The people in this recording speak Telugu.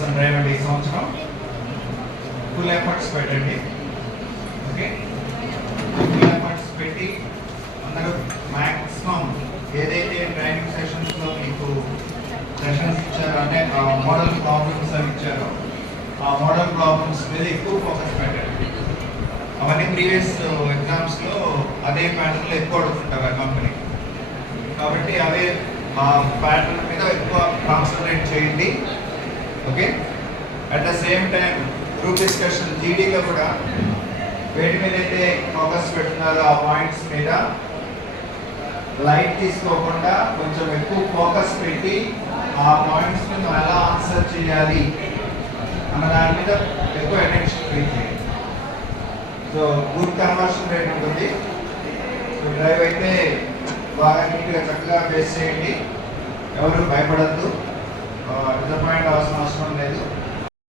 పర్సన్ డ్రైవ్ అండి ఈ సంవత్సరం. ఫుల్ ఎఫర్ట్స్ పెట్టండి. ఓకే, ఫుల్ ఎఫర్ట్స్ పెట్టి అందరూ మ్యాక్సిమం ఏదైతే ట్రైనింగ్ సెషన్స్లో మీకు సెషన్స్ ఇచ్చారో అంటే మోడల్ ప్రాబ్లమ్స్ అవి ఇచ్చారో ఆ మోడల్ ప్రాబ్లమ్స్ మీద ఎక్కువ ఫోకస్ పెట్టండి. అవన్నీ ప్రీవియస్ ఎగ్జామ్స్లో అదే ప్యాటర్న్లో ఎక్కువ అడుగుతుంటారు ఆ కంపెనీ, కాబట్టి అవే ఆ ప్యాటర్న్ మీద ఎక్కువ కాన్సన్ట్రేట్ చేయండి. Okay, at the same time group discussion జీడీలో కూడా వేటి మీద అయితే ఫోకస్ పెడుతున్నారో ఆ పాయింట్స్ మీద లైట్ తీసుకోకుండా కొంచెం ఎక్కువ ఫోకస్ పెట్టి ఆ పాయింట్స్ ని ఎలా ఆన్సర్ చేయాలి అన్న దాని మీద ఎక్కువ అటెన్షన్ పే చేయండి. సో గుడ్ కన్వర్షన్ రేట్ ఉంటుంది. సో డ్రైవ్ అయితే బాగా నీట్గా చక్కగా ఫేస్ చేయండి. ఎవరు భయపడద్దు, డిసప్పాయింట్ అవసరం